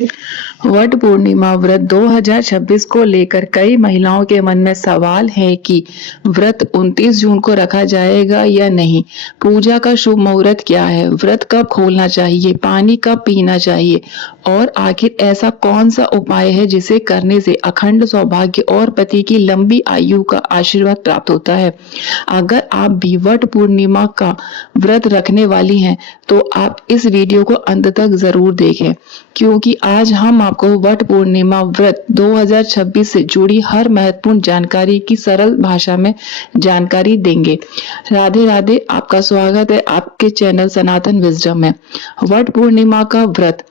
What पूर्णिमा व्रत 2026 को लेकर कई महिलाओं के मन में सवाल है कि व्रत 29 जून को रखा जाएगा या नहीं। पूजा का शुभ मुहूर्त क्या है, व्रत कब खोलना चाहिए, पानी कब पीना चाहिए और आखिर ऐसा कौन सा उपाय है जिसे करने से अखंड सौभाग्य और पति की लंबी आयु का आशीर्वाद प्राप्त होता है। अगर आप भी वट पूर्णिमा का व्रत रखने वाली हैं तो आप इस वीडियो को अंत तक जरूर देखें, क्योंकि आज हम आपको वट पूर्णिमा व्रत 2026 से जुड़ी हर महत्वपूर्ण जानकारी की सरल भाषा में जानकारी देंगे। राधे राधे, आपका स्वागत है आपके चैनल सनातन विजडम में। वट पूर्णिमा का व्रत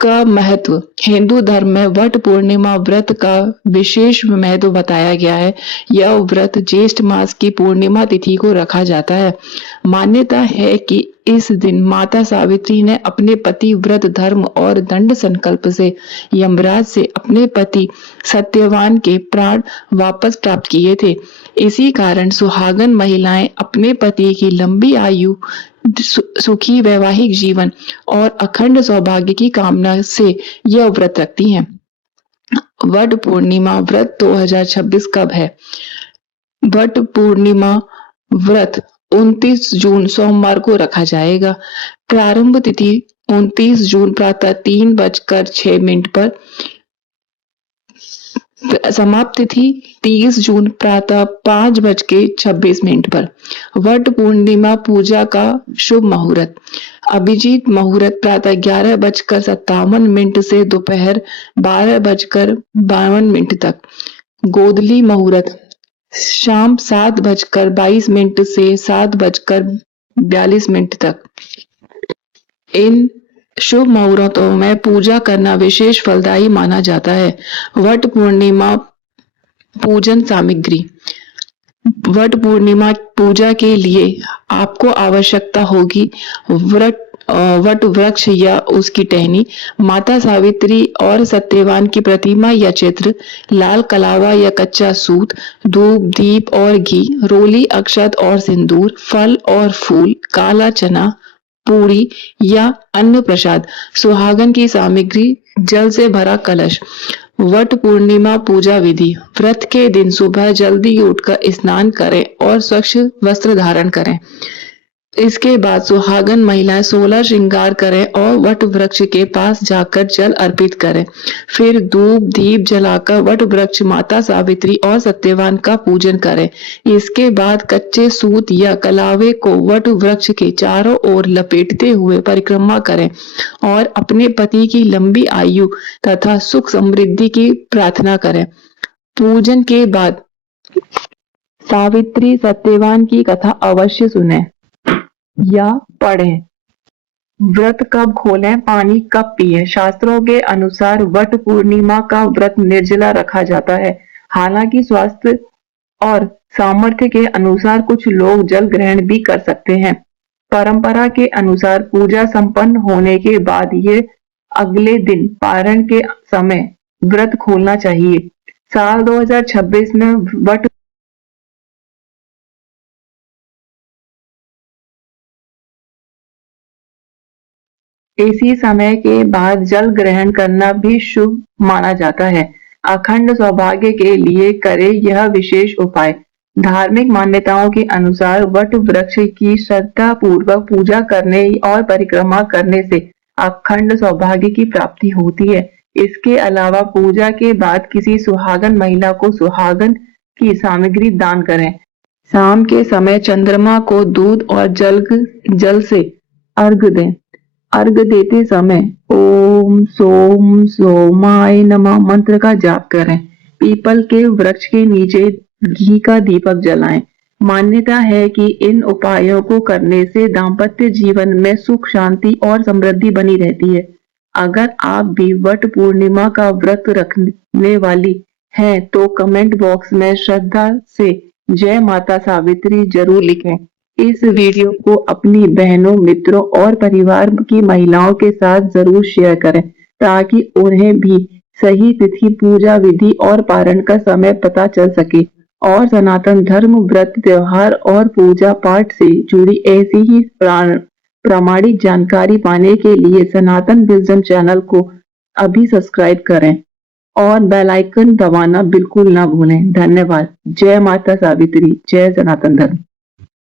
का महत्व। हिंदू धर्म में वट पूर्णिमा व्रत का विशेष महत्व बताया गया है। यह व्रत ज्येष्ठ मास की पूर्णिमा तिथि को रखा जाता है। मान्यता है कि इस दिन माता सावित्री ने अपने पति व्रत धर्म और दंड संकल्प से यमराज से अपने पति सत्यवान के प्राण वापस प्राप्त किए थे। इसी कारण सुहागन महिलाएं अपने पति की लंबी आयु, सुखी वैवाहिक जीवन और अखंड सौभाग्य की कामना से यह व्रत रखती हैं। वट पूर्णिमा व्रत 2026 कब है? वट पूर्णिमा व्रत 29 जून सोमवार को रखा जाएगा। प्रारंभ तिथि 29 जून प्रातः 3:06 पर, समाप्त तिथि 30 जून प्रातः 5:26 पर। वट पूर्णिमा पूजा का शुभ मुहूर्त। अभिजीत मुहूर्त प्रातः 11:57 से दोपहर 12:52 तक। गोधली मुहूर्त शाम 7:22 से 7:42 तक। इन शुभ मुहूर्तों में पूजा करना विशेष फलदायी माना जाता है। वट पूर्णिमा पूजन सामग्री। वट पूर्णिमा पूजा के लिए आपको आवश्यकता होगी वट वृक्ष या उसकी टहनी, माता सावित्री और सत्यवान की प्रतिमा या चित्र, लाल कलावा या कच्चा सूत, धूप दीप और घी, रोली अक्षत और सिंदूर, फल और फूल, काला चना, पूरी या अन्न प्रसाद। सुहागन की सामग्री, जल से भरा कलश। वट पूर्णिमा पूजा विधि। व्रत के दिन सुबह जल्दी उठकर स्नान करें और स्वच्छ वस्त्र धारण करें। इसके बाद सुहागन महिलाएं 16 श्रृंगार करें और वट वृक्ष के पास जाकर जल अर्पित करें। फिर धूप दीप जलाकर वट वृक्ष, माता सावित्री और सत्यवान का पूजन करें। इसके बाद कच्चे सूत या कलावे को वट वृक्ष के चारों ओर लपेटते हुए परिक्रमा करें और अपने पति की लंबी आयु तथा सुख समृद्धि की प्रार्थना करें। पूजन के बाद सावित्री सत्यवान की कथा अवश्य सुनें या पढ़ें। व्रत कब खोलें, पानी कब पिएं। शास्त्रों के अनुसार वट पूर्णिमा का व्रत निर्जला रखा जाता है। हालांकि स्वास्थ्य और सामर्थ्य के अनुसार कुछ लोग जल ग्रहण भी कर सकते हैं। परंपरा के अनुसार पूजा संपन्न होने के बाद ये अगले दिन पारण के समय व्रत खोलना चाहिए। साल 2026 में वट इसी समय के बाद जल ग्रहण करना भी शुभ माना जाता है। अखंड सौभाग्य के लिए करें यह विशेष उपाय। धार्मिक मान्यताओं के अनुसार वट वृक्ष की श्रद्धा पूर्वक पूजा करने और परिक्रमा करने से अखंड सौभाग्य की प्राप्ति होती है। इसके अलावा पूजा के बाद किसी सुहागन महिला को सुहागन की सामग्री दान करें। शाम के समय चंद्रमा को दूध और जल से अर्घ दें। अर्घ देते समय ओम सोम सोमाय नमः मंत्र का जाप करें। पीपल के वृक्ष के नीचे घी का दीपक जलाएं। मान्यता है कि इन उपायों को करने से दाम्पत्य जीवन में सुख शांति और समृद्धि बनी रहती है। अगर आप भी वट पूर्णिमा का व्रत रखने वाली हैं तो कमेंट बॉक्स में श्रद्धा से जय माता सावित्री जरूर लिखें। इस वीडियो को अपनी बहनों, मित्रों और परिवार की महिलाओं के साथ जरूर शेयर करें ताकि उन्हें भी सही तिथि, पूजा विधि और पारण का समय पता चल सके और सनातन धर्म, व्रत, त्योहार और पूजा पाठ से जुड़ी ऐसी ही प्रामाणिक जानकारी पाने के लिए सनातन विजडम चैनल को अभी सब्सक्राइब करें और बेल आइकन दबाना बिल्कुल ना भूलें। धन्यवाद। जय माता सावित्री, जय सनातन धर्म।